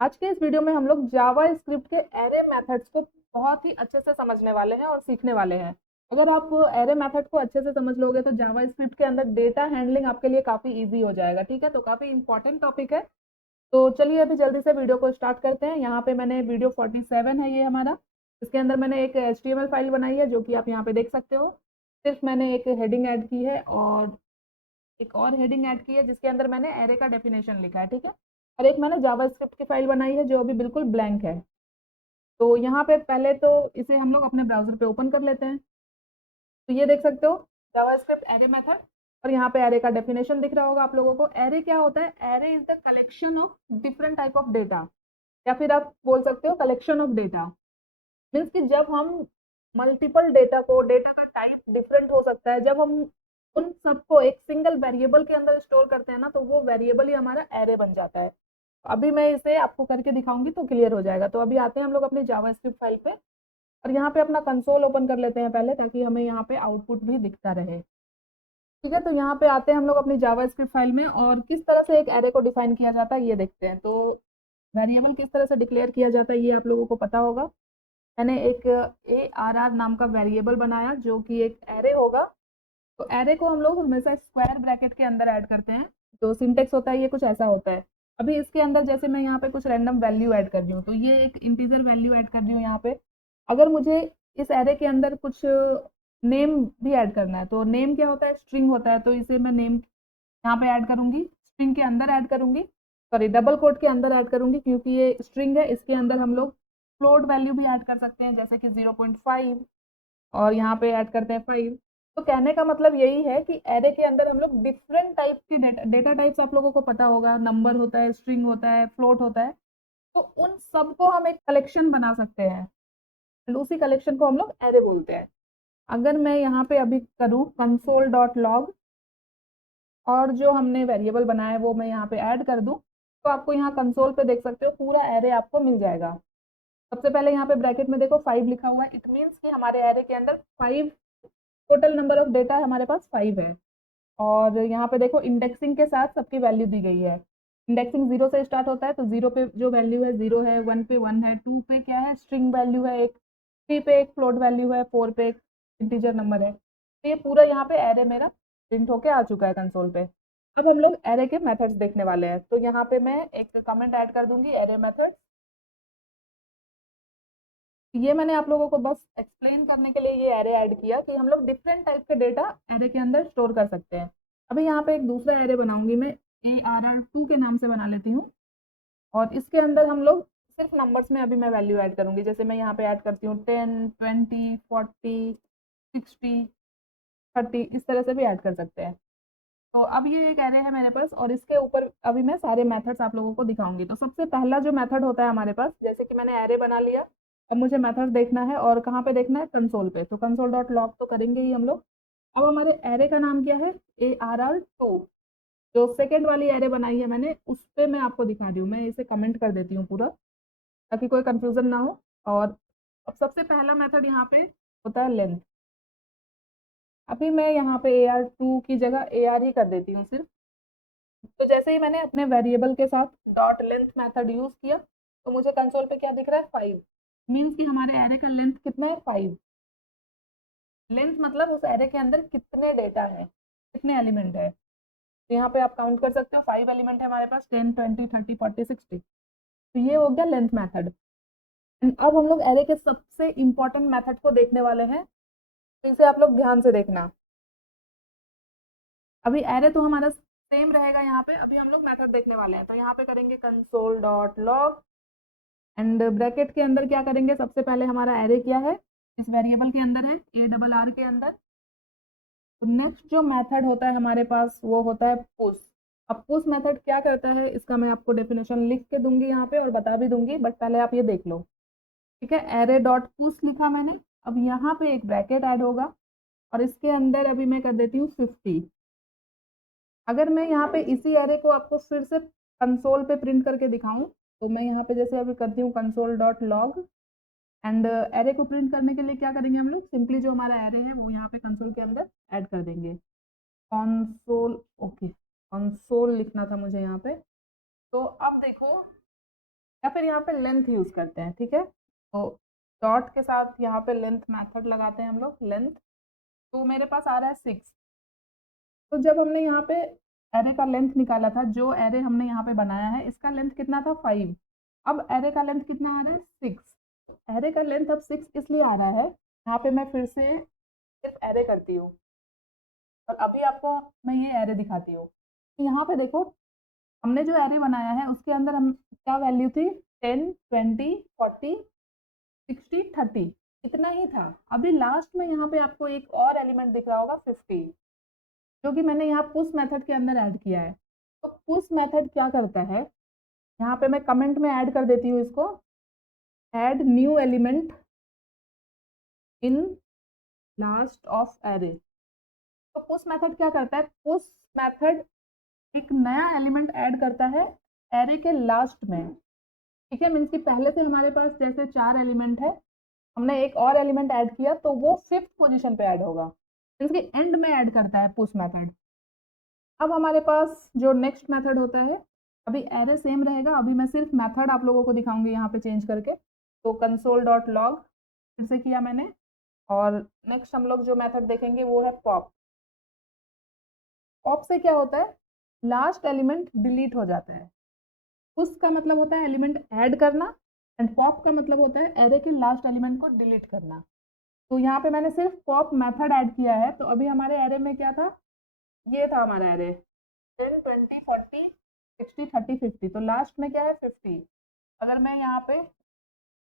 आज के इस वीडियो में हम लोग जावा स्क्रिप्ट के एरे मेथड्स को बहुत ही अच्छे से समझने वाले हैं और सीखने वाले हैं। अगर आप एरे मेथड को अच्छे से समझ लोगे तो जावा स्क्रिप्ट के अंदर डेटा हैंडलिंग आपके लिए काफ़ी इजी हो जाएगा। ठीक है, तो काफ़ी इंपॉर्टेंट टॉपिक है। तो चलिए अभी जल्दी से वीडियो को स्टार्ट करते हैं। यहाँ पे मैंने वीडियो 47 है ये हमारा। इसके अंदर मैंने एक HTML फाइल बनाई है जो कि आप यहाँ पे देख सकते हो। सिर्फ मैंने एक हेडिंग ऐड की है और एक और हेडिंग ऐड की है जिसके अंदर मैंने एरे का डेफिनेशन लिखा है। ठीक है, और एक मैंने जावा स्क्रिप्ट की फाइल बनाई है जो अभी बिल्कुल ब्लैंक है। तो यहाँ पे पहले तो इसे हम लोग अपने ब्राउजर पे ओपन कर लेते हैं। तो ये देख सकते हो जावा स्क्रिप्ट एरे मेथड, और यहाँ पे एरे का डेफिनेशन दिख रहा होगा आप लोगों को। एरे क्या होता है? Array is the collection of different type of data, या फिर आप बोल सकते हो कलेक्शन ऑफ डेटा। मीन्स कि जब हम मल्टीपल डेटा को, डेटा का टाइप डिफरेंट हो सकता है, जब हम उन सबको एक सिंगल वेरिएबल के अंदर स्टोर करते हैं ना, तो वो वेरिएबल ही हमारा एरे बन जाता है। अभी मैं इसे आपको करके दिखाऊंगी तो क्लियर हो जाएगा। तो अभी आते हैं हम लोग अपनी जावा स्क्रिप्ट फाइल पे, और यहाँ पे अपना कंसोल ओपन कर लेते हैं पहले, ताकि हमें यहाँ पे आउटपुट भी दिखता रहे। ठीक है, तो यहाँ पे आते हैं हम लोग अपनी जावा स्क्रिप्ट फाइल में, और किस तरह से एक एरे को डिफाइन किया जाता है ये देखते हैं। तो वेरिएबल किस तरह से डिक्लेयर किया जाता है ये आप लोगों को पता होगा। मैंने एक ARR नाम का वेरिएबल बनाया जो कि एक एरे होगा। तो एरे को हम लोग हमेशा स्क्वायर ब्रैकेट के अंदर ऐड करते हैं। जो सिंटेक्स होता है ये कुछ ऐसा होता है। अभी इसके अंदर जैसे मैं यहाँ पे कुछ रैंडम वैल्यू ऐड कर रही हूँ, तो ये एक इंटीजर वैल्यू ऐड कर रही हूँ यहाँ पे। अगर मुझे इस एरे के अंदर कुछ नेम भी ऐड करना है, तो नेम क्या होता है? स्ट्रिंग होता है। तो इसे मैं नेम यहाँ पे ऐड करूंगी, स्ट्रिंग के अंदर ऐड करूंगी, सॉरी डबल कोट के अंदर ऐड करूंगी, क्योंकि ये स्ट्रिंग है। इसके अंदर हम लोग फ्लोट वैल्यू भी ऐड कर सकते हैं, जैसे कि 0.5, और यहाँ पे ऐड करते हैं 5। तो कहने का मतलब यही है कि एरे के अंदर हम लोग डिफरेंट टाइप की डेटा टाइप्स, आप लोगों को पता होगा, नंबर होता है, स्ट्रिंग होता है, फ्लोट होता है। तो उन सबको हम एक कलेक्शन बना सकते हैं, और उसी कलेक्शन को हम लोग एरे बोलते हैं। अगर मैं यहाँ पे अभी करूँ console.log, और जो हमने वेरिएबल बनाया है वो मैं यहाँ पे ऐड कर दूँ, तो आपको यहाँ कंसोल पे देख सकते हो पूरा एरे आपको मिल जाएगा। सबसे पहले यहाँ पे ब्रैकेट में देखो 5 लिखा हुआ है। इट मीन्स कि हमारे एरे के अंदर 5 टोटल नंबर ऑफ डेटा हमारे पास 5 है। और यहाँ पे देखो इंडेक्सिंग के साथ सबकी वैल्यू दी गई है। इंडेक्सिंग 0 से स्टार्ट होता है, तो 0 पे जो वैल्यू है 0 है, 1 पे 1 है, 2 पे क्या है? स्ट्रिंग वैल्यू है एक, 3 पे एक फ्लोट वैल्यू है, 4 पे एक इंटीजर नंबर है। तो ये पूरा यहाँ पे एरे मेरा प्रिंट होके आ चुका है कंसोल पे। अब हम लोग एरे के मेथड्स देखने वाले हैं। तो यहाँ पे मैं एक कमेंट ऐड कर दूंगी, एरे मेथड। ये मैंने आप लोगों को बस एक्सप्लेन करने के लिए ये एरे ऐड किया कि हम लोग डिफरेंट टाइप के डेटा एरे के अंदर स्टोर कर सकते हैं। अभी यहाँ पे एक दूसरा एरे बनाऊंगी मैं, ARR2 के नाम से बना लेती हूँ। और इसके अंदर हम लोग सिर्फ नंबर्स में अभी मैं वैल्यू ऐड करूंगी। जैसे मैं यहाँ पे ऐड करती हूँ 10, 20, 40, 60, 30, इस तरह से भी ऐड कर सकते हैं। तो अब ये एक एरे है मेरे पास, और इसके ऊपर अभी मैं सारे मेथड्स आप लोगों को दिखाऊंगी। तो सबसे पहला जो मेथड होता है हमारे पास, जैसे कि मैंने एरे बना लिया, अब मुझे मेथड देखना है, और कहाँ पे देखना है? कंसोल पे। तो कंसोल डॉट लॉग तो करेंगे ही हम लोग। अब हमारे एरे का नाम क्या है? ARR2। जो सेकेंड वाली एरे बनाई है मैंने, उस पर मैं आपको दिखा रही हूँ। मैं इसे कमेंट कर देती हूँ पूरा, ताकि कोई कंफ्यूजन ना हो। और अब सबसे पहला मेथड यहाँ पे होता है लेंथ। अभी मैं यहाँ पे AR2 की जगह AR ही कर देती हूँ सिर्फ। तो जैसे ही मैंने अपने वेरिएबल के साथ डॉट लेंथ मेथड यूज किया, तो मुझे कंसोल पे क्या दिख रहा है? 5। मीन्स कि हमारे एरे का लेंथ कितना है? 5। लेंथ मतलब उस एरे के अंदर कितने डेटा है, कितने एलिमेंट है। तो यहाँ पे आप काउंट कर सकते हो, 5 एलिमेंट है हमारे पास, 10, 20, 30, 40, 60। तो ये हो गया लेंथ मेथड। अब हम लोग एरे के सबसे इंपॉर्टेंट मेथड को देखने वाले हैं, तो इसे आप लोग ध्यान से देखना। अभी एरे तो हमारा सेम रहेगा यहाँ पे, अभी हम लोग मेथड देखने वाले हैं। तो यहाँ पे करेंगे console dot log, and bracket के अंदर क्या करेंगे? सबसे पहले हमारा एरे क्या है? इस वेरिएबल के अंदर है, ARR के अंदर। तो नेक्स्ट जो मेथड होता है हमारे पास वो होता है पुश। अब पुश मेथड क्या करता है इसका मैं आपको डेफिनेशन लिख के दूंगी यहाँ पे, और बता भी दूंगी, बट पहले आप ये देख लो। ठीक है, एरे डॉट पुश लिखा मैंने। अब यहाँ पे एक ब्रैकेट ऐड होगा, और इसके अंदर अभी मैं कर देती हूँ 50। अगर मैं यहाँ पे इसी एरे को आपको फिर से कंसोल पे प्रिंट करके दिखाऊं, तो मैं यहाँ पे जैसे अभी करती हूँ console dot log, and array को प्रिंट करने के लिए क्या करेंगे? हम लोग सिंपली जो हमारा एरे है वो यहाँ पे कंसोल के अंदर ऐड कर देंगे। कंसोल, ओके, कंसोल लिखना था मुझे यहाँ पे। तो अब देखो, या फिर यहाँ पे लेंथ यूज करते हैं, ठीक है। तो डॉट के साथ यहाँ पे लेंथ मेथड लगाते हैं हम लोग, लेंथ। तो मेरे पास आ रहा है 6। तो जब हमने यहाँ पे एरे का लेंथ निकाला था, जो एरे हमने यहाँ पे बनाया है इसका लेंथ कितना था 5। अब एरे का लेंथ कितना आ रहा है 6। एरे का लेंथ अब 6 इसलिए आ रहा है, यहाँ पे मैं फिर से सिर्फ एरे करती हूँ और अभी आपको मैं ये एरे दिखाती हूँ। तो यहाँ पे देखो, हमने जो एरे बनाया है उसके अंदर हम क्या वैल्यू थी, 10, 20, 40, 60, 30, इतना ही था। अभी लास्ट में यहाँ पे आपको एक और एलिमेंट दिख रहा होगा 50, जो कि मैंने यहाँ पुश मेथड के अंदर ऐड किया है। तो पुश मेथड क्या करता है, यहाँ पे मैं कमेंट में ऐड कर देती हूँ इसको, add new element in last of array. तो पुश मेथड क्या करता है, पुश मेथड एक नया एलिमेंट ऐड करता है एरे के लास्ट में, ठीक है। मीन्स कि पहले से हमारे पास जैसे 4 एलिमेंट है, हमने एक और एलिमेंट ऐड किया तो वो 5th पोजीशन पे ऐड होगा, मीन्स कि एंड में ऐड करता है पुश मेथड। अब हमारे पास जो नेक्स्ट मेथड होता है, अभी एरे सेम रहेगा, अभी मैं सिर्फ मेथड आप लोगों को दिखाऊंगी यहाँ पे चेंज करके। तो कंसोल डॉट लॉग फिर से किया मैंने, और नेक्स्ट हम लोग जो मेथड देखेंगे वो है पॉप। पॉप से क्या होता है, लास्ट एलिमेंट डिलीट हो जाता है। पुश का मतलब होता है एलिमेंट ऐड करना, एंड पॉप का मतलब होता है एरे के लास्ट एलिमेंट को डिलीट करना। तो यहाँ पे मैंने सिर्फ पॉप मेथड ऐड किया है, तो अभी हमारे एरे में क्या था, ये था हमारा एरे 10, 20, 40, 60, 30, 50। तो लास्ट में क्या है 50। अगर मैं यहाँ पे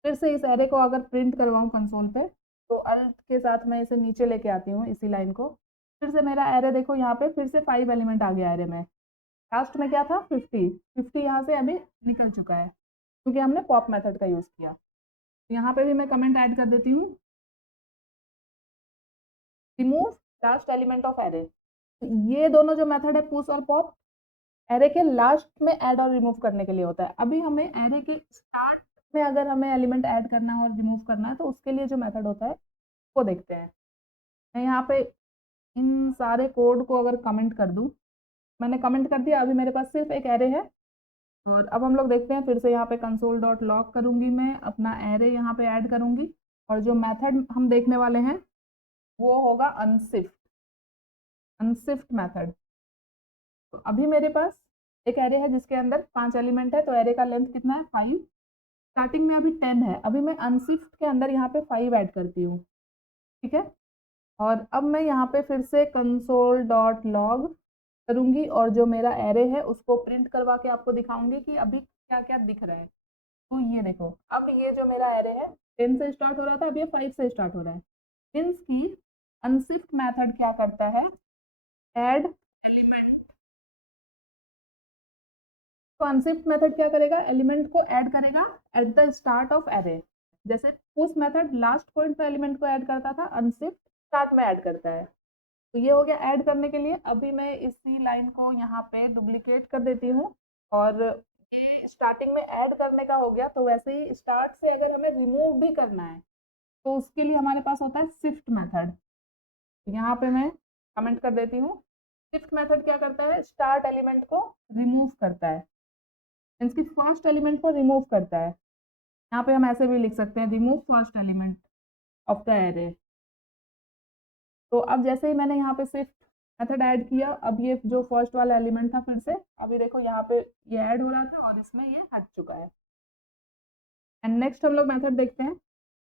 फिर से इस एरे को अगर प्रिंट करवाऊँ कंसोल पे, तो अल्ट के साथ मैं इसे नीचे लेके आती हूँ इसी लाइन को, फिर से मेरा एरे देखो यहाँ पे फिर से 5 एलिमेंट आ गया एरे में। लास्ट में क्या था 50, 50 यहाँ से अभी निकल चुका है क्योंकि हमने पॉप मेथड का यूज़ किया। यहाँ पे भी मैं कमेंट ऐड कर देती हूँ, remove last element of array. ये दोनों जो मेथड है पुश और पॉप, एरे के लास्ट में ऐड और रिमूव करने के लिए होता है। अभी हमें एरे के स्टार्ट में अगर हमें एलिमेंट ऐड करना है और रिमूव करना है तो उसके लिए जो मेथड होता है वो देखते हैं। मैं यहाँ पे इन सारे कोड को अगर कमेंट कर दूँ, मैंने कमेंट कर दिया, अभी मेरे पास सिर्फ एक एरे है। और अब हम लोग देखते हैं, फिर से यहाँ पे कंसोल डॉट लॉग करूँगी, मैं अपना एरे यहाँ पे ऐड करूँगी, और जो मेथड हम देखने वाले हैं वो होगा अनशिफ्ट, अनशिफ्ट मेथड। तो अभी मेरे पास एक एरे है जिसके अंदर 5 एलिमेंट है, तो एरे का लेंथ कितना है 5। स्टार्टिंग में अभी 10 है, अभी मैं अनशिफ्ट के अंदर यहाँ पे 5 ऐड करती हूँ, ठीक है। और अब मैं यहाँ पे फिर से कंसोल डॉट लॉग करूँगी और जो मेरा एरे है उसको प्रिंट करवा के आपको दिखाऊंगी कि अभी क्या क्या दिख रहा है। तो ये देखो, अब ये जो मेरा एरे है 10 से स्टार्ट हो रहा था, अब ये 5 से स्टार्ट हो रहा है। मीन्स की अनशिफ्ट मेथड क्या करता है, ऐड एलिमेंट। तो अनशिफ्ट मेथड क्या करेगा, एलिमेंट को ऐड करेगा at the start of array. जैसे पुश मेथड लास्ट पॉइंट पे एलिमेंट को ऐड करता था, अनशिफ्ट स्टार्ट में ऐड करता है। तो ये हो गया ऐड करने के लिए। अभी मैं इसी लाइन को यहाँ पे डुप्लीकेट कर देती हूँ, और ये स्टार्टिंग में ऐड करने का हो गया। तो वैसे ही स्टार्ट से अगर हमें रिमूव भी करना है तो उसके लिए हमारे पास होता है शिफ्ट मेथड। यहाँ पे मैं कमेंट कर देती हूँ, शिफ्ट मेथड क्या करता है, स्टार्ट एलिमेंट को रिमूव करता है, मीन्स की फर्स्ट एलिमेंट को रिमूव करता है। यहाँ पे हम ऐसे भी लिख सकते हैं, remove first element of the array. तो अब जैसे ही मैंने यहाँ पे शिफ्ट मेथड ऐड किया, अब ये जो फर्स्ट वाला एलिमेंट था फिर से अभी देखो यहाँ पे ये ऐड हो रहा था और इसमें ये हट चुका है। एंड नेक्स्ट हम लोग मेथड देखते हैं।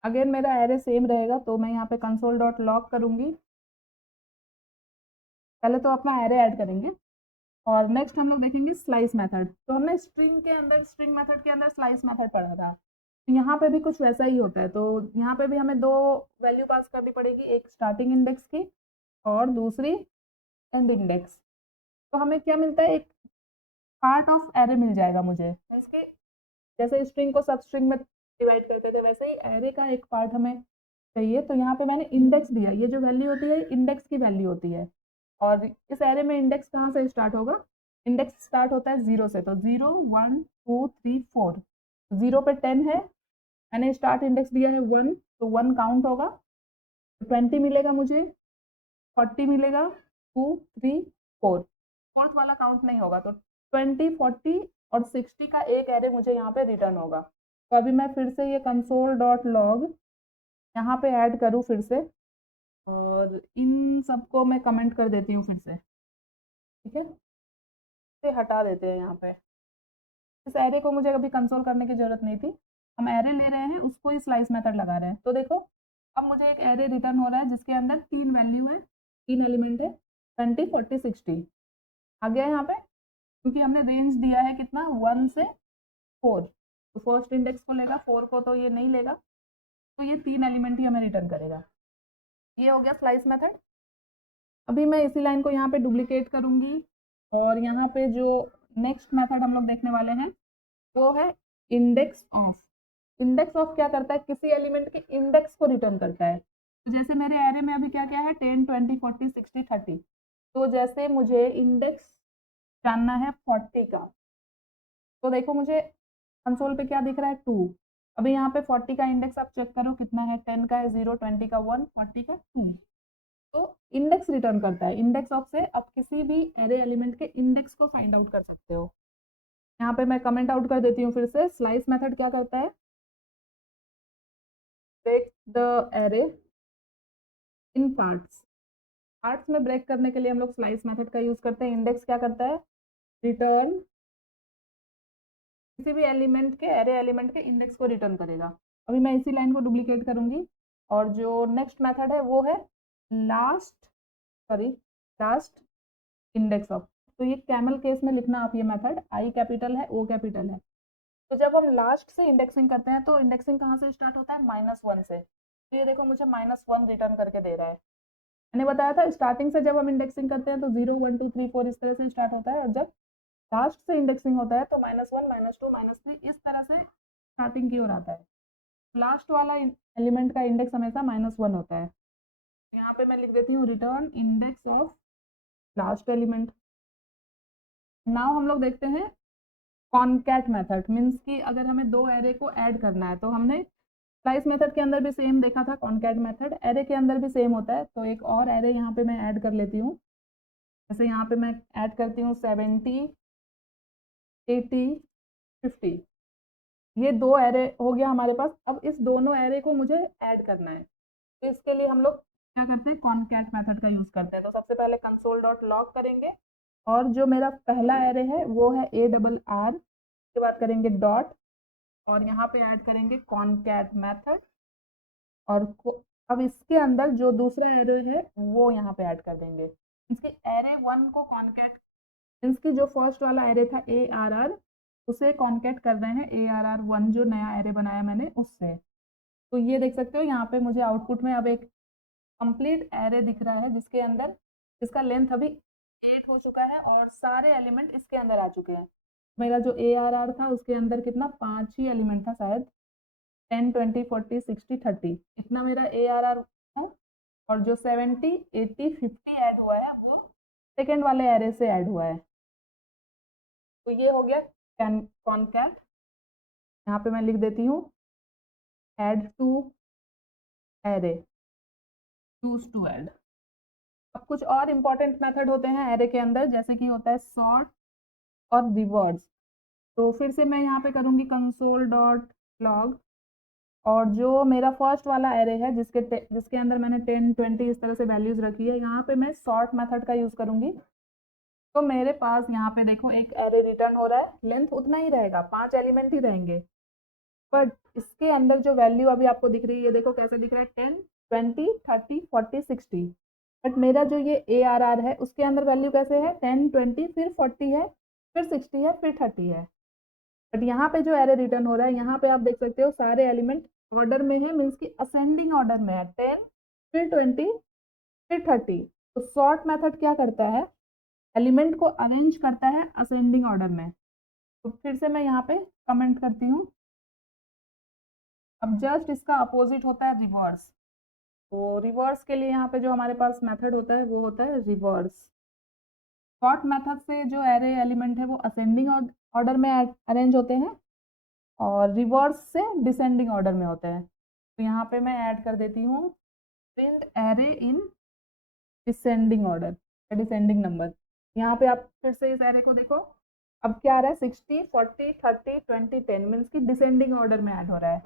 अगेन मेरा एरे सेम रहेगा, तो मैं यहाँ पे कंसोल डॉट लॉग करूँगी। पहले तो अपना एरे ऐड करेंगे और नेक्स्ट हम लोग देखेंगे स्लाइस मेथड। तो हमने स्ट्रिंग के अंदर, स्ट्रिंग मेथड के अंदर स्लाइस मेथड पढ़ा था, तो यहाँ पे भी कुछ वैसा ही होता है। तो यहाँ पे भी हमें 2 वैल्यू पास करनी पड़ेगी, एक स्टार्टिंग इंडेक्स की और दूसरी एंड इंडेक्स। तो हमें क्या मिलता है, एक पार्ट ऑफ एरे मिल जाएगा मुझे। इसके जैसे स्ट्रिंग को सब स्ट्रिंग में डिवाइड करते थे, वैसे ही एरे का एक पार्ट हमें चाहिए। तो यहाँ पे मैंने इंडेक्स दिया, ये जो वैल्यू होती है इंडेक्स की वैल्यू होती है। और इस एरे में इंडेक्स कहाँ से स्टार्ट होगा, इंडेक्स स्टार्ट होता है 0 से। तो 0, 1, 2, 3, 4, 0 पे 10 है, मैंने स्टार्ट इंडेक्स दिया है 1, तो 1 काउंट होगा, 20 मिलेगा मुझे, 40 मिलेगा, 2, 3, 4, फोर्थ वाला काउंट नहीं होगा। तो 20, 40 और 60 का एक एरे मुझे यहाँ पे रिटर्न होगा। तो अभी मैं फिर से ये console.log यहाँ पे ऐड करूँ फिर से, और इन सबको मैं कमेंट कर देती हूँ फिर से, ठीक है, इसे हटा देते हैं यहाँ पे। इस एरे को मुझे अभी कंसोल करने की जरूरत नहीं थी, हम एरे ले रहे हैं, उसको ही स्लाइस मेथड लगा रहे हैं। तो देखो अब मुझे एक एरे रिटर्न हो रहा है जिसके अंदर 3 वैल्यू है, 3 एलिमेंट है, 20 40 60 आ गया यहाँ पे, क्योंकि हमने रेंज दिया है कितना, 1 से 4। तो फर्स्ट इंडेक्स को लेगा, 4 को तो ये नहीं लेगा, तो ये 3 एलिमेंट ही हमें रिटर्न करेगा। ये हो गया स्लाइस मेथड। अभी मैं इसी लाइन को यहाँ पे डुप्लीकेट करूंगी, और यहाँ पे जो नेक्स्ट मेथड हम लोग देखने वाले हैं वो है इंडेक्स ऑफ। इंडेक्स ऑफ क्या करता है, किसी एलिमेंट के इंडेक्स को रिटर्न करता है। तो जैसे मेरे एरे में अभी क्या क्या है, 10 20 40 60 30, तो जैसे मुझे इंडेक्स जानना है 40 का, तो देखो मुझे कंसोल पे क्या दिख रहा है, 2। अभी यहाँ पे 40 का इंडेक्स आप चेक करो कितना है, 10 का है 0, 20 का 1, 40 का 2। तो इंडेक्स रिटर्न करता है। इंडेक्स ऑफ से आप किसी भी एरे एलिमेंट के इंडेक्स को फाइंड आउट कर सकते हो। यहाँ पे मैं कमेंट आउट कर देती हूँ फिर से। स्लाइस मेथड क्या करता है, break the array in parts. Parts में ब्रेक करने के लिए हम लोग स्लाइस मेथड का यूज करते हैं। इंडेक्स क्या करता है, रिटर्न किसी भी एलिमेंट के, एरे एलिमेंट के इंडेक्स को रिटर्न करेगा। अभी मैं इसी लाइन को डुप्लीकेट करूंगी, और जो नेक्स्ट मेथड है वो है लास्ट इंडेक्स ऑफ। तो ये कैमल केस में लिखना आप ये मेथड, आई कैपिटल है, ओ कैपिटल है। तो जब हम लास्ट से इंडेक्सिंग करते हैं तो इंडेक्सिंग कहाँ से स्टार्ट होता है, -1 से। तो ये देखो मुझे -1 रिटर्न करके दे रहा है। मैंने बताया था स्टार्टिंग से जब हम इंडेक्सिंग करते हैं तो 0 1 2 3 4 इस तरह से स्टार्ट होता है, और जब लास्ट से इंडेक्सिंग होता है तो -1 -2 -3 इस तरह से स्टार्टिंग की ओर आता है। लास्ट वाला एलिमेंट का इंडेक्स हमेशा -1 होता है। यहाँ पे मैं लिख देती हूँ return index of last element. Now हम लोग देखते हैं कॉनकैट मेथड। मीन्स कि अगर हमें दो एरे को ऐड करना है, तो हमने स्लाइस मेथड के अंदर भी सेम देखा था, कॉनकैट मेथड एरे के अंदर भी सेम होता है। तो एक और एरे यहाँ पे मैं ऐड कर लेती हूँ। जैसे यहाँ पे मैं ऐड करती हूँ 70 80 50। ये दो एरे हो गया हमारे पास। अब इस दोनों एरे को मुझे ऐड करना है, तो इसके लिए हम लोग क्या करते हैं, कॉनकैट मेथड का यूज करते हैं। तो सबसे पहले console.log करेंगे, और जो मेरा पहला एरे है वो है ARR, उसके बाद करेंगे डॉट, और यहाँ पे ऐड करेंगे कॉनकैट मेथड, और अब इसके अंदर जो दूसरा एरे है वो यहाँ पे ऐड कर देंगे। इसके एरे 1 को कॉनकैट, इसकी जो फर्स्ट वाला एरे था ARR, उसे कॉनकैट कर रहे हैं ARR1 जो नया एरे बनाया मैंने उससे। तो ये देख सकते हो यहाँ पे मुझे आउटपुट में अब एक कंप्लीट एरे दिख रहा है, जिसके अंदर इसका लेंथ अभी 8 हो चुका है, और सारे एलिमेंट इसके अंदर आ चुके हैं। मेरा जो ARR था उसके अंदर कितना, 5 ही एलिमेंट था शायद, 10 20 40 60 30 इतना मेरा ARR है। और जो 70 80 50 ऐड हुआ है वो सेकेंड वाले एरे से ऐड हुआ है। तो ये हो गया कॉनकैट। यहाँ पे मैं लिख देती हूँ add to array, choose to add. अब कुछ और इम्पोर्टेंट मेथड होते हैं एरे के अंदर, जैसे कि होता है सॉर्ट और रिवर्स। तो फिर से मैं यहाँ पे करूँगी console.log, और जो मेरा फर्स्ट वाला एरे है जिसके अंदर मैंने 10 20 इस तरह से वैल्यूज रखी है, यहाँ पे मैं सॉर्ट मेथड का यूज करूंगी। तो मेरे पास यहाँ पे देखो एक एरे रिटर्न हो रहा है, लेंथ उतना ही रहेगा, 5 एलिमेंट ही रहेंगे, बट इसके अंदर जो वैल्यू अभी आपको दिख रही है, ये देखो कैसे दिख रहा है, 10 20 30 40 60। बट मेरा जो ये ARR है उसके अंदर वैल्यू कैसे है, 10 20 फिर 40 है, फिर 60 है, फिर 30 है। बट यहाँ पे जो एरे रिटर्न हो रहा है, यहाँ पे आप देख सकते हो सारे एलिमेंट ऑर्डर में है, मीन्स की असेंडिंग ऑर्डर में है, 10 फिर 20 फिर 30। तो सॉर्ट मेथड क्या करता है, एलिमेंट को अरेंज करता है असेंडिंग ऑर्डर में। तो फिर से मैं यहाँ पे कमेंट करती हूँ। अब जस्ट इसका अपोजिट होता है रिवर्स। तो रिवर्स के लिए यहाँ पे जो हमारे पास मेथड होता है वो होता है रिवर्स। सॉर्ट मेथड से जो एरे एलिमेंट है वो असेंडिंग ऑर्डर में अरेंज होते हैं, और रिवर्स से डिसेंडिंग ऑर्डर में होते हैं। तो यहाँ पे मैं ऐड कर देती हूँ print array in descending order, descending number. यहाँ पे आप फिर से इस एरे को देखो, अब क्या आ रहा है 60 40 30 20 10 मीन्स की डिसेंडिंग ऑर्डर में ऐड हो रहा है।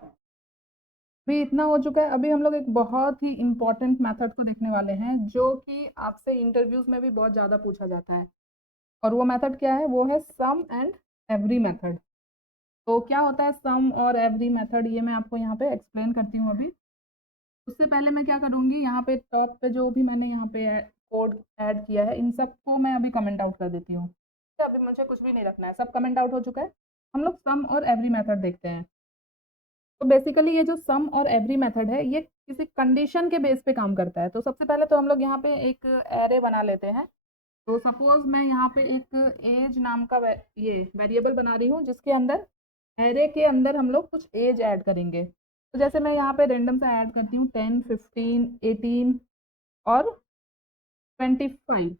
अभी इतना हो चुका है। अभी हम लोग एक बहुत ही इंपॉर्टेंट मेथड को देखने वाले हैं जो कि आपसे इंटरव्यूज में भी बहुत ज़्यादा पूछा जाता है। और वो मेथड क्या है? वो है सम एंड एवरी मेथड। तो क्या होता है सम और एवरी मेथड, ये मैं आपको यहाँ पे एक्सप्लेन करती हूँ अभी। उससे पहले मैं क्या करूँगी, यहाँ पे टॉप पे जो भी मैंने यहाँ पे कोड ऐड किया है इन सबको मैं अभी कमेंट आउट कर देती हूँ। ठीक है, अभी मुझे कुछ भी नहीं रखना है, सब कमेंट आउट हो चुका है। हम लोग सम और एवरी मेथड देखते हैं। तो बेसिकली ये जो सम और एवरी मेथड है ये किसी कंडीशन के बेस पे काम करता है। तो सबसे पहले तो हम लोग यहाँ पे एक एरे बना लेते हैं। तो सपोज मैं यहाँ पे एक एज नाम का ये वेरिएबल बना रही हूँ जिसके अंदर एरे के अंदर हम लोग कुछ एज ऐड करेंगे। तो जैसे मैं यहाँ पे रेंडम सा ऐड करती हूँ 10 15 18 और 25।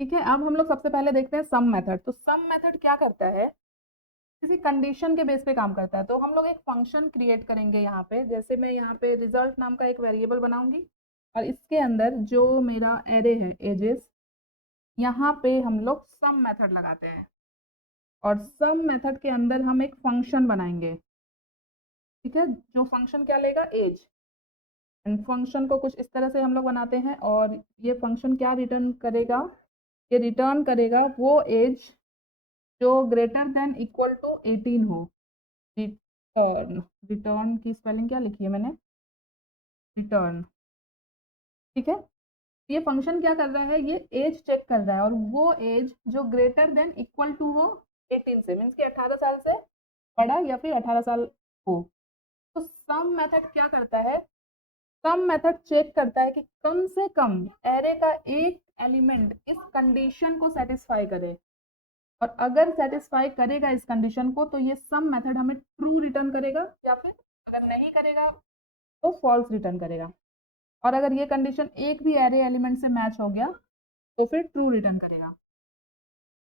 ठीक है, अब हम लोग सबसे पहले देखते हैं सम मेथड। तो सम मेथड क्या करता है, किसी कंडीशन के बेस पे काम करता है। तो हम लोग एक फंक्शन क्रिएट करेंगे यहाँ पे। जैसे मैं यहाँ पे रिजल्ट नाम का एक वेरिएबल बनाऊंगी और इसके अंदर जो मेरा एरे है एजेस, यहाँ पे हम लोग सम मेथड लगाते हैं और सम मेथड के अंदर हम एक फंक्शन बनाएंगे। ठीक है, जो फंक्शन क्या लेगा, एज। एंड फंक्शन को कुछ इस तरह से हम लोग बनाते हैं और ये फंक्शन क्या रिटर्न करेगा, ये रिटर्न करेगा वो एज जो ग्रेटर देन इक्वल टू 18 हो। रिटर्न, रिटर्न की स्पेलिंग क्या लिखी है मैंने, रिटर्न। ठीक है, ये फंक्शन क्या कर रहा है, ये एज चेक कर रहा है और वो एज जो ग्रेटर देन इक्वल टू हो 18 से, मीन्स कि 18 साल से बड़ा या फिर 18 साल हो। तो सम मेथड क्या करता है, सम मेथड चेक करता है कि कम से कम एरे का एक एलिमेंट इस कंडीशन को सेटिस्फाई करे। और अगर सेटिस्फाई करेगा इस कंडीशन को तो ये सम मेथड हमें ट्रू रिटर्न करेगा, या फिर अगर नहीं करेगा तो फॉल्स रिटर्न करेगा। और अगर ये कंडीशन एक भी एरे एलिमेंट से मैच हो गया तो फिर ट्रू रिटर्न करेगा।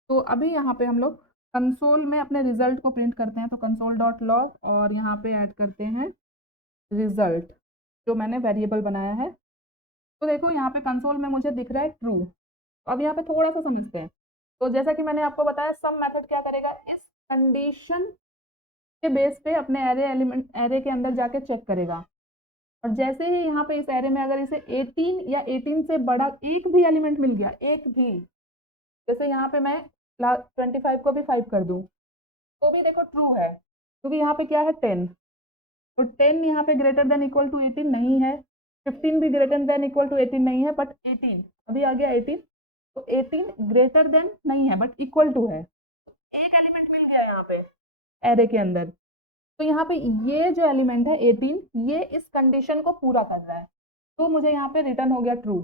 तो अभी यहाँ पे हम लोग कंसोल में अपने रिजल्ट को प्रिंट करते हैं। तो कंसोल डॉट लॉग और यहाँ पे ऐड करते हैं रिजल्ट जो मैंने वेरिएबल बनाया है। तो देखो यहाँ पे कंसोल में मुझे दिख रहा है ट्रू। अब यहाँ पे थोड़ा सा समझते हैं। तो जैसा कि मैंने आपको बताया सम मेथड क्या करेगा, इस कंडीशन के बेस पे अपने एरे एलिमेंट एरे के अंदर जाके चेक करेगा। और जैसे ही यहाँ पे इस एरे में अगर इसे 18 या 18 से बड़ा एक भी एलिमेंट मिल गया, एक भी, जैसे यहाँ पे मैं 25 को भी 5 कर दूं तो भी देखो ट्रू है, क्योंकि यहाँ पे क्या है 10। तो 10 यहाँ पे ग्रेटर देन इक्वल टू 18 नहीं है, 15 भी ग्रेटर देन इक्वल टू 18 नहीं है, बट 18 अभी आ गया 18। तो 18 ग्रेटर देन नहीं है बट इक्वल टू है, एक एलिमेंट मिल गया यहाँ पे एरे के अंदर। तो यहाँ पे ये जो एलिमेंट है 18 ये इस कंडीशन को पूरा कर रहा है, तो मुझे यहाँ पे रिटर्न हो गया ट्रू।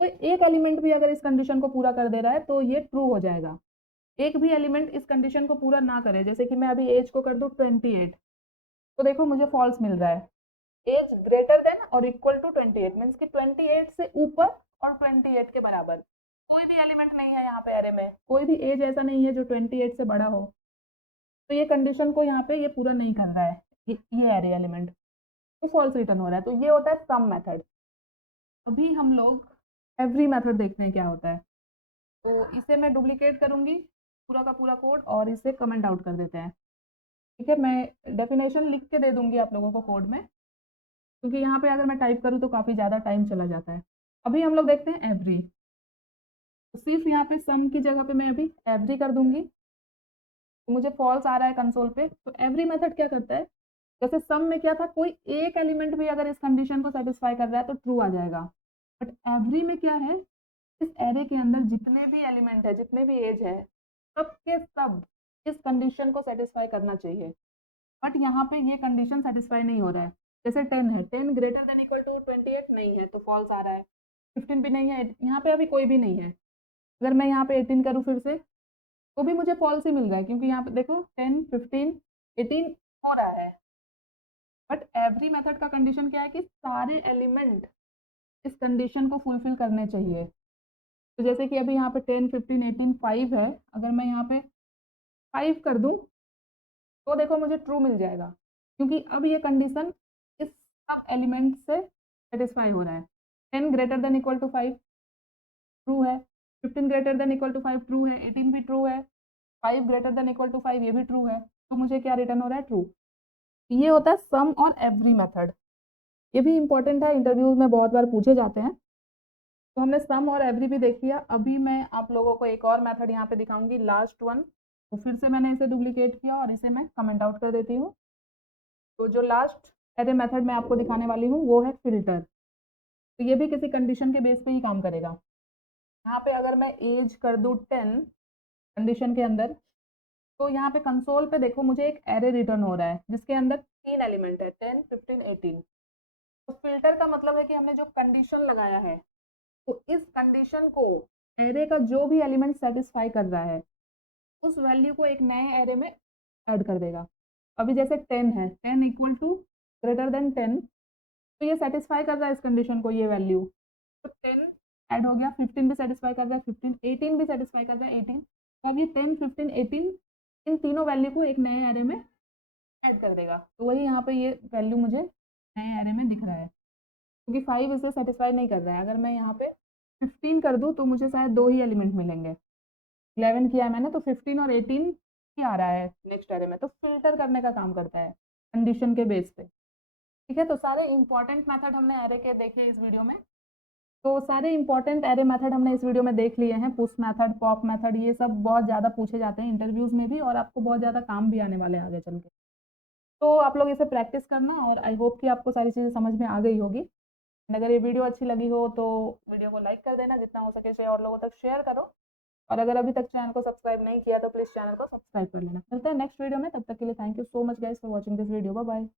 तो एक एलिमेंट भी अगर इस कंडीशन को पूरा कर दे रहा है तो ये ट्रू हो जाएगा। एक भी एलिमेंट इस कंडीशन को पूरा ना करे, जैसे कि मैं अभी एज को कर दूं 28, तो देखो मुझे फॉल्स मिल रहा है। एज ग्रेटर देन और इक्वल टू 28 मीन्स कि 28 से ऊपर और 28 के बराबर कोई भी एलिमेंट नहीं है यहाँ पे एरे में, कोई भी एज ऐसा नहीं है जो 28 से बड़ा हो। तो ये कंडीशन को यहाँ पे ये पूरा नहीं कर रहा है, ये एरे एलिमेंट, तो फॉल्स रिटर्न हो रहा है। तो ये होता है सम मेथड। अभी हम लोग एवरी मेथड देखते हैं क्या होता है। तो इसे मैं डुप्लीकेट करूंगी पूरा का पूरा कोड और इसे कमेंट आउट कर देते हैं। ठीक है, मैं डेफिनेशन लिख के दे दूंगी आप लोगों को कोड में, क्योंकि यहाँ पे अगर मैं टाइप करूँ तो काफ़ी ज़्यादा टाइम चला जाता है। अभी हम लोग देखते हैं एवरी। तो सिर्फ यहाँ पे सम की जगह पे मैं अभी एवरी कर दूंगी, तो मुझे फॉल्स आ रहा है कंसोल पे। तो एवरी मेथड क्या करता है, जैसे सम में क्या था, कोई एक एलिमेंट भी अगर इस कंडीशन को सेटिस्फाई कर रहा है तो ट्रू आ जाएगा। बट एवरी में क्या है, इस एरे के अंदर जितने भी एलिमेंट है, जितने भी एज है, सब के सब इस कंडीशन को सेटिस्फाई करना चाहिए। बट यहाँ पे ये कंडीशन सेटिस्फाई नहीं हो रहा है। जैसे 10 है, 10 ग्रेटर देन इक्वल टू 28 नहीं है तो फॉल्स आ रहा है। 15 भी नहीं है, यहाँ पे अभी कोई भी नहीं है। अगर मैं यहाँ पे 18 करूँ फिर से तो भी मुझे फॉल्स ही मिल रहा है, क्योंकि यहाँ पे देखो 10 15 18 हो रहा है। बट एवरी मेथड का कंडीशन क्या है कि सारे एलिमेंट इस कंडीशन को फुलफिल करने चाहिए। तो जैसे कि अभी यहाँ पे 10 15 18 5 है, अगर मैं यहाँ पे 5 कर दूं तो देखो मुझे ट्रू मिल जाएगा, क्योंकि अब ये कंडीशन इस सब एलिमेंट से सेटिस्फाई हो रहा है। 10 greater than equal to 5 true है, 15 greater than equal to 5 true है, 18 भी ट्रू है, 5 ग्रेटर देन इक्वल टू 5 ये भी ट्रू है, तो मुझे क्या रिटर्न हो रहा है? ट्रू। ये होता है सम और एवरी मेथड। ये भी इंपॉर्टेंट है, इंटरव्यूज में बहुत बार पूछे जाते हैं। तो हमने सम और एवरी भी देख लिया। अभी मैं आप लोगों को एक और मेथड यहाँ पे दिखाऊंगी, लास्ट वन। तो फिर से मैंने इसे डुप्लीकेट किया और इसे मैं कमेंट आउट कर देती हूँ। तो जो लास्ट एरे मेथड मैं आपको दिखाने वाली हूँ वो है फिल्टर। तो ये भी किसी कंडीशन के बेस पे ही काम करेगा। यहाँ पे अगर मैं एज कर दूँ 10 कंडीशन के अंदर, तो यहाँ पे कंसोल पे देखो मुझे एक एरे रिटर्न हो रहा है जिसके अंदर 3 एलिमेंट है, 10, 15, 18। तो फिल्टर का मतलब है कि हमने जो कंडीशन लगाया है, तो इस कंडीशन को एरे का जो भी एलिमेंट सेटिस्फाई कर रहा है उस वैल्यू को एक नए एरे में ऐड कर देगा। अभी जैसे 10 है, 10 इक्वल टू ग्रेटर देन 10, तो ये सेटिस्फाई कर रहा है इस कंडीशन को, ये वैल्यू। तो 10 ऐड हो गया, 15 भी सेटिस्फाई कर रहा है, 15, 18 भी सेटिस्फाई कर रहा है, 18। तो अब ये 10, 15, 18 इन तीनों वैल्यू को एक नए एरे में ऐड कर देगा। तो वही यहाँ पे ये वैल्यू मुझे नए एरे में दिख रहा है, क्योंकि 5 इसे सेटिस्फाई नहीं कर रहा है। अगर मैं यहाँ पे 15 कर दूँ तो मुझे शायद 2 ही एलिमेंट मिलेंगे। 11 किया है मैंने, तो 15 और 18 ही आ रहा है नेक्स्ट एरे में। तो फिल्टर करने का काम करता है कंडीशन के बेस पे। ठीक है, तो सारे इंपॉर्टेंट मेथड हमने एरे के देखे इस वीडियो में। तो सारे इंपॉर्टेंट एरे मेथड हमने इस वीडियो में देख लिए हैं। पुश मेथड, पॉप मेथड, ये सब बहुत ज़्यादा पूछे जाते हैं इंटरव्यूज में भी, और आपको बहुत ज़्यादा काम भी आने वाले हैं आगे चल के। तो आप लोग इसे प्रैक्टिस करना, और आई होप कि आपको सारी चीज़ें समझ में आ गई होगी। अगर ये वीडियो अच्छी लगी हो तो वीडियो को लाइक कर देना, जितना हो सके इसे और लोगों तक शेयर करो। और अगर अभी तक चैनल को सब्सक्राइब नहीं किया तो प्लीज़ चैनल को सब्सक्राइब कर लेना। मिलते हैं नेक्स्ट वीडियो में, तब तक के लिए thank you so much guys for watching this video. Bye bye.